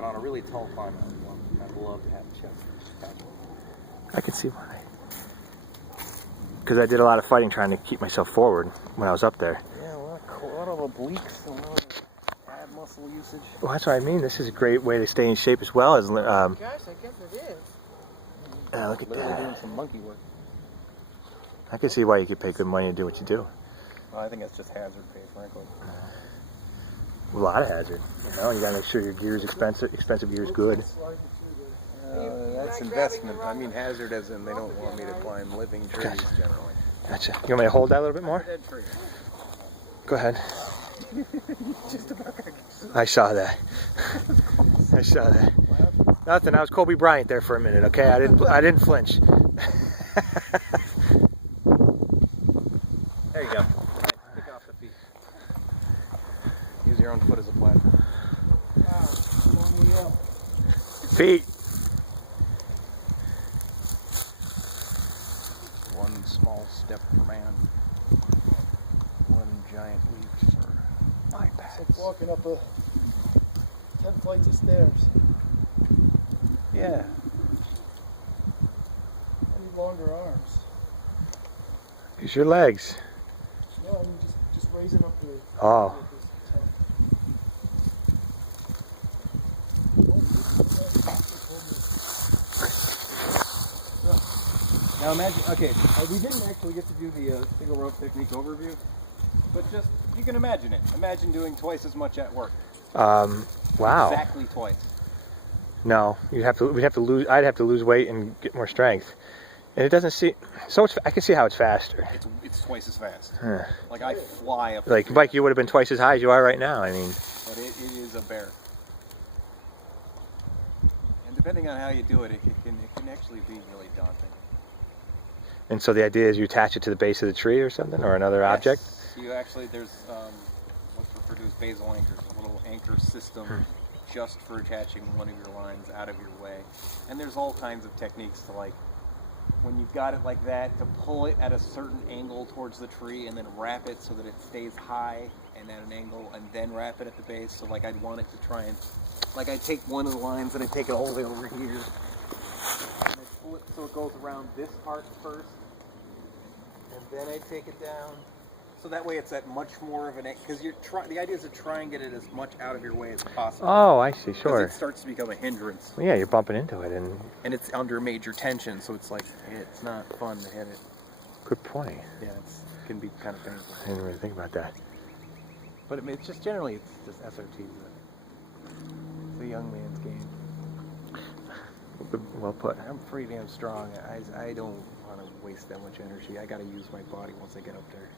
But on a really tall climb, I'd love to have a chest patch. I can see why. Because I did a lot of fighting trying to keep myself forward when I was up there. Yeah, a lot of obliques, a lot of ab muscle usage. Well, that's what I mean. This is a great way to stay in shape as well as. Gosh, I guess it is. Look at Literally that. doing some monkey work. I can see why you could pay good money to do what you do. Well, I think that's just hazard pay, frankly. A lot of hazard. You know, you gotta make sure your gear's expensive gear is good. That's investment. I mean hazard as in they don't want me to climb living trees generally. Gotcha. You want me to hold that a little bit more? Dead tree. Go ahead. Just about. I saw that. I saw that. Nothing. I was Kobe Bryant there for a minute. Okay, I didn't flinch. There you go. Nice. Kick off the feet. Use your own foot as a platform. Feet. One small step for man. One giant leap for iPads. It's like walking up 10 flights of stairs. Yeah. I need longer arms. Use your legs. No, I mean just raising up the. Oh. Now imagine, okay, we didn't actually get to do the single rope technique overview, but just, you can imagine it. Imagine doing twice as much at work. Wow. Exactly twice. No, we'd have to lose. I'd have to lose weight and get more strength. And it doesn't see. So I can see how it's faster. It's twice as fast. Huh. Like I fly up. Like Mike, you would have been twice as high as you are right now. I mean. But it is a bear. And depending on how you do it, it can actually be really daunting. And so the idea is you attach it to the base of the tree or something, or another object. You actually, there's what's referred to as basal anchors, a little anchor system just for attaching one of your lines out of your way. And there's all kinds of techniques to, like, when you've got it like that, to pull it at a certain angle towards the tree and then wrap it so that it stays high and at an angle, and then wrap it at the base. So like I'd want it to try and, like I'd take one of the lines and I'd take it all the way over here. And I'd pull it so it goes around this part first. And then I take it down. So that way it's at much more of an, because the idea is to try and get it as much out of your way as possible. Oh, I see. Because Sure. it starts to become a hindrance. Well, yeah, you're bumping into it, and it's under major tension, so it's like, it's not fun to hit it. good point. Yeah, it can be kind of painful. I didn't really think about that. But it's just generally, it's just SRT. It's a young man's game. Well put. I'm pretty damn strong. I don't want to waste that much energy. I got to use my body once I get up there.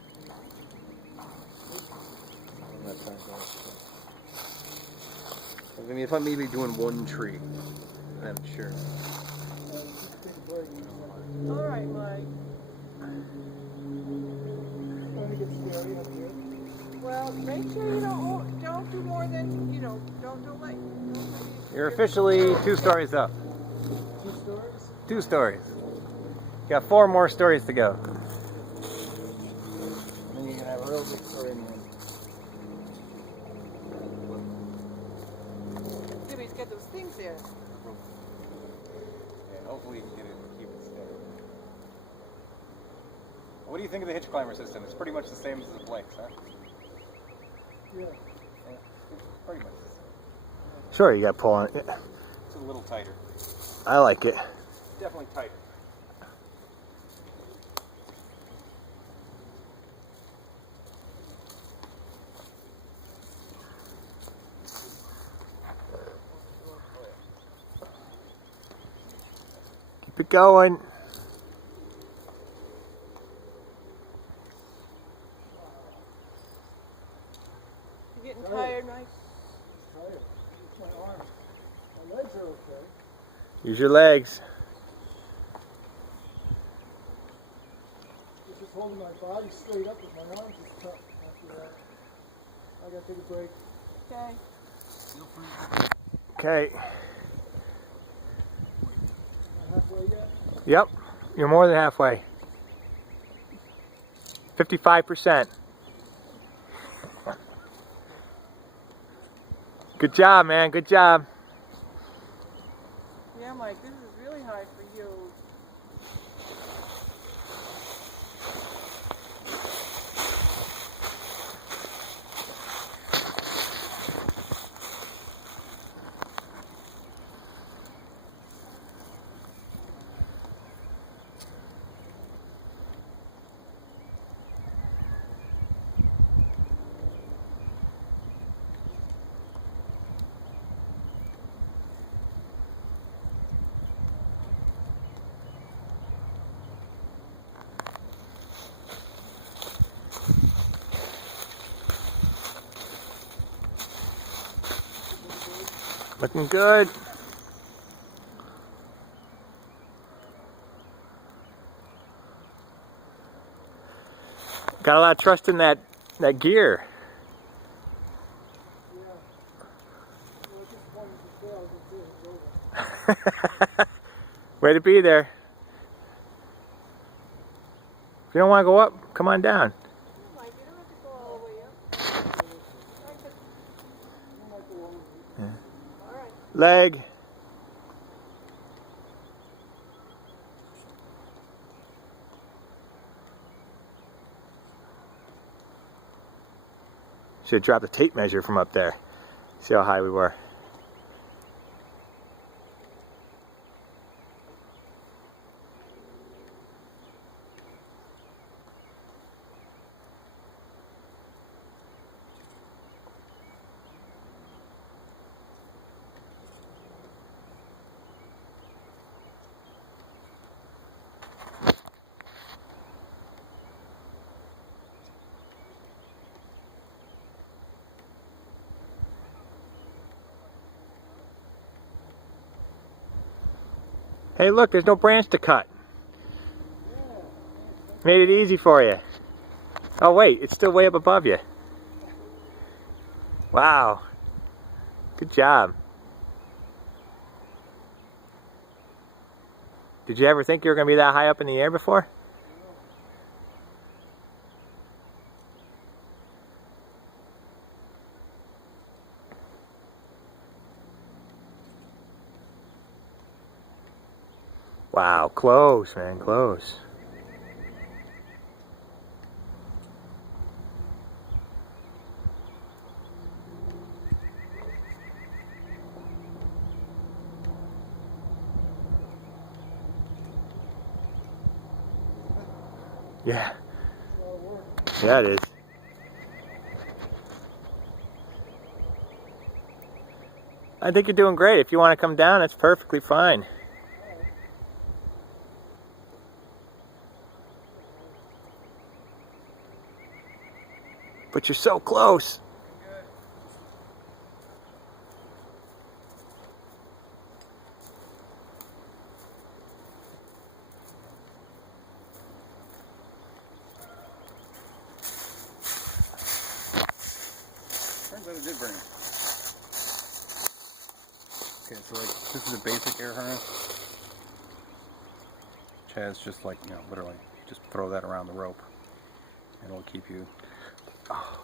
I mean, if I'm maybe doing one tree, then sure. All right, Mike. Well, make sure you don't do more than, don't do like. You're officially 2 stories up. 2 stories? 2 stories. You got 4 more stories to go. And then you're gonna have a real big story in the end. Jimmy's got those things there. And hopefully you can get it and keep it steady. What do you think of the hitch climber system? It's pretty much the same as the Blake's, huh? Yeah. Yeah, it's pretty much the same. Sure, you got to pull on it. It's a little tighter. I like it. Definitely tighter. Keep it going. You getting tired, Mike? Tired. My arms. My legs are okay. Use your legs. Just holding my body straight up with my arms is tough after that. I gotta take a break. Okay. Okay. Halfway yet? Yep. You're more than halfway. 55%. Good job, man. Good job. like, this is really high for you. Looking good. Got a lot of trust in that gear. Yeah. Well, at this point, you can tell it's over. Way to be there. If you don't want to go up, come on down. Mike, you don't have to go all the way up. I might go over. All right. Leg. Should have dropped the tape measure from up there. See how high we were. Hey, look, there's no branch to cut. Made it easy for you. Oh, wait, it's still way up above you. Wow. Good job. Did you ever think you were going to be that high up in the air before? Wow, close, man, close. Yeah. Yeah, it is. I think you're doing great. If you want to come down, that's perfectly fine. But you're so close. Turns out it did burn. Okay, so like this is a basic air harness, which has just like, you know, literally just throw that around the rope and it'll keep you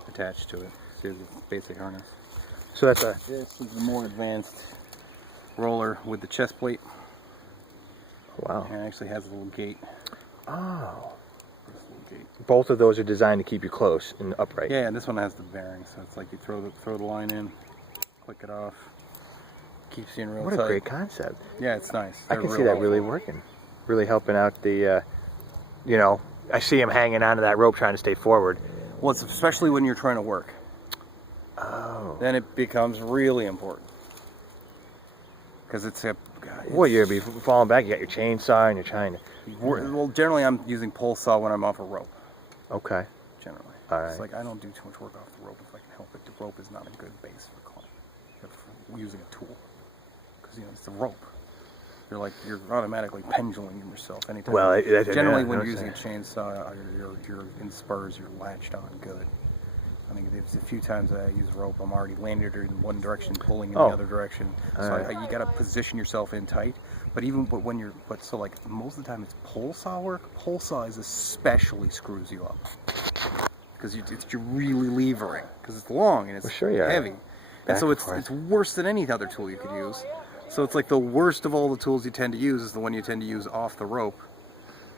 attached to it. This is a basic harness. So that's a... This is the more advanced roller with the chest plate. Wow. And it actually has a little gate. Oh. This little gate. Both of those are designed to keep you close and upright. Yeah, and this one has the bearing, so it's like you throw the line in, click it off, keeps you in real What tight. a great concept. Yeah, it's nice. I can see that really working. Really helping out the, you know, I see him hanging onto that rope trying to stay forward. Well, it's especially when you're trying to work. Oh. Then it becomes really important. Because it's a... Well, you're going to be falling back. You got your chainsaw and you're trying to... Well, generally I'm using pole saw when I'm off a rope. Okay. Generally. All right. It's like I don't do too much work off the rope if I can help it. The rope is not a good base for climbing. For using a tool. Because, you know, it's the rope. You're automatically penduluming yourself anytime. Well, generally yeah, when you're using a chainsaw, you're in spurs, you're latched on good. I mean, there's a few times that I use rope, I'm already landed in one direction, pulling in the other direction. So right. you got to position yourself in tight. But so like most of the time it's pole saw work. Pole saw is especially screws you up because you're really levering because it's long and it's Well, sure you are. heavy. And Back so and it's forth. worse than any other tool you could use. So it's like the worst of all the tools you tend to use is the one you tend to use off the rope.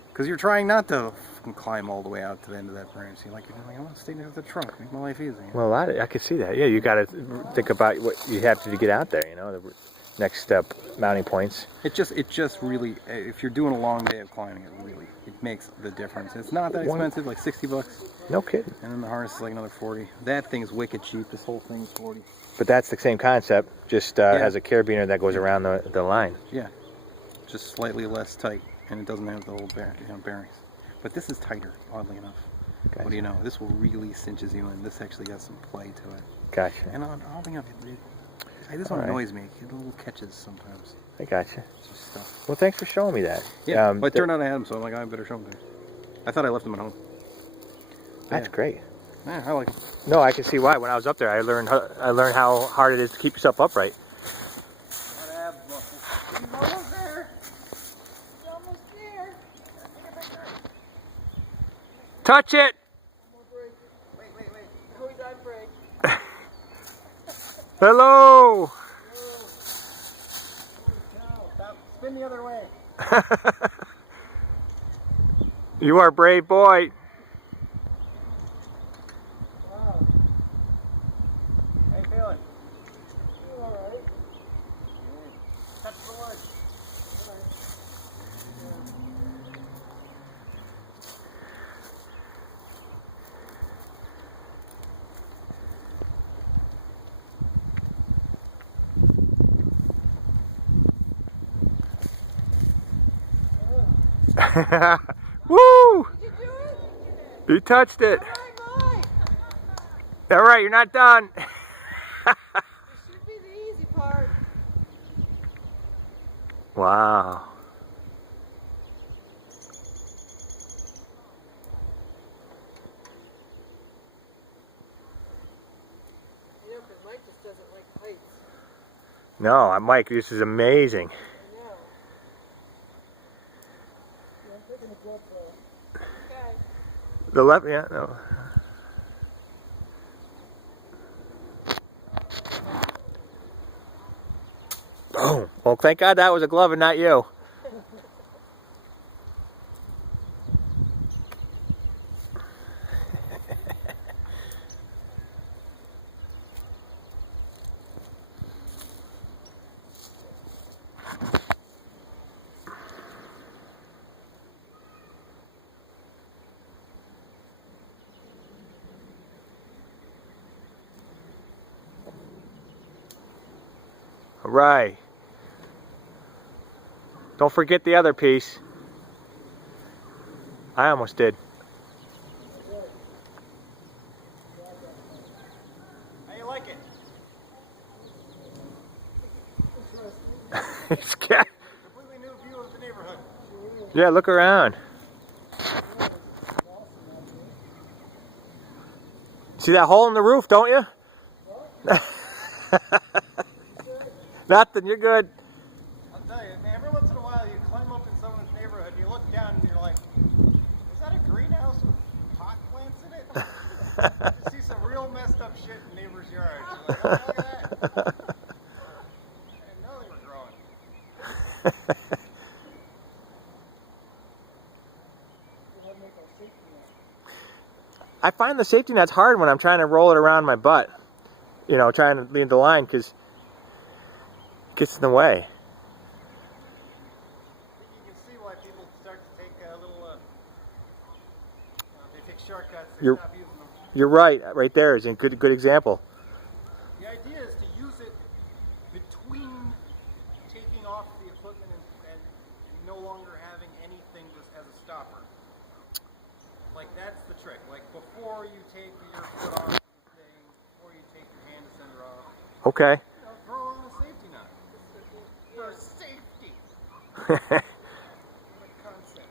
Because you're trying not to fucking climb all the way out to the end of that branch. You're like, I want to stay near the trunk, make my life easy. Well, I could see that. Yeah, you got to think about what you have to get out there. You know, the next step mounting points. It just really, if you're doing a long day of climbing, it makes the difference. It's not that expensive, like $60. No kidding. And then the harness is like another 40. That thing's wicked cheap. This whole thing's 40. But that's the same concept. Just has a carabiner that goes around the line. Yeah, just slightly less tight, and it doesn't have the little bearings. But this is tighter, oddly enough. Gotcha. What do you know? This will really cinches you in. This actually has some play to it. Gotcha. And oddly enough, this one annoys me. It little catches sometimes. I gotcha. It's just stuff. Well, thanks for showing me that. Yeah, but it turned out I had them, so I'm like, I better show them to you. I thought I left them at home. That's great. Yeah, I like them. No, I can see why. When I was up there, I learned how hard it is to keep yourself upright. He's almost there. He's almost there. Touch it. Wait. Oh, he's on break. Hello. Stop. Spin the other way. You are a brave boy. Wow. How you feeling? Alright. Touch the ledge. Woo! Did you do it? You touched it. Alright. All right, you're not done. This should be the easy part. Wow. You know, because Mike just doesn't like heights. No, Mike, this is amazing. I know. Yeah, I'm taking the gloves off. Okay. The left, yeah, no. Boom. Well, thank God that was a glove and not you. All right. Don't forget the other piece. I almost did. How you like it? It's got- Completely new view of the neighborhood. yeah, look around. See that hole in the roof, don't you? Nothing, you're good. I'll tell you, every once in a while you climb up in someone's neighborhood and you look down and you're like, is that a greenhouse with pot plants in it? You see some real messed up shit in neighbors' yards. You're like, oh, look at that. I didn't know they were growing. I find the safety net's hard when I'm trying to roll it around my butt. You know, trying to lead the line because it gets in the way. I think you can see why people start to take a little, they take shortcuts, they stop using them. You're right. Right there is a good example. The idea is to use it between taking off the equipment and no longer having anything just as a stopper. Like that's the trick. Like before you take your foot off the thing, before you take your hand extender off, Okay. you know, throw on a safety knot. For safety. All What a concept.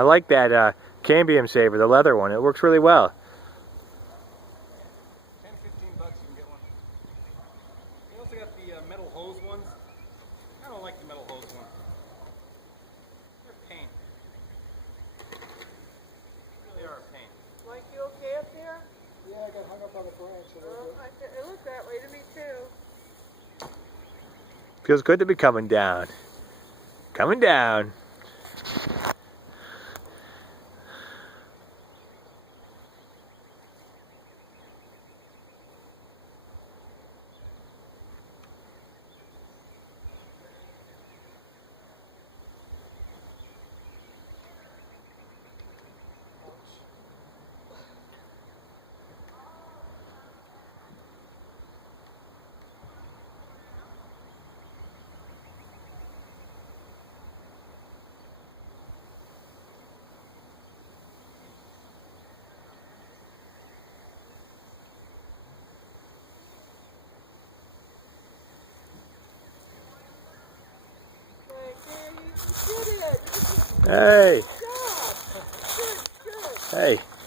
I like that cambium saver, the leather one. It works really well. 10, 15 bucks you can get one. You also got the metal hose ones. I don't like the metal hose ones. They're a pain. They are a pain. Mike, you okay up there? Yeah, I got hung up on a branch a little bit. It looked that way to me too. Feels good to be coming down. Coming down. Like, yeah, you did it. Hey, Good job. Good, good. hey.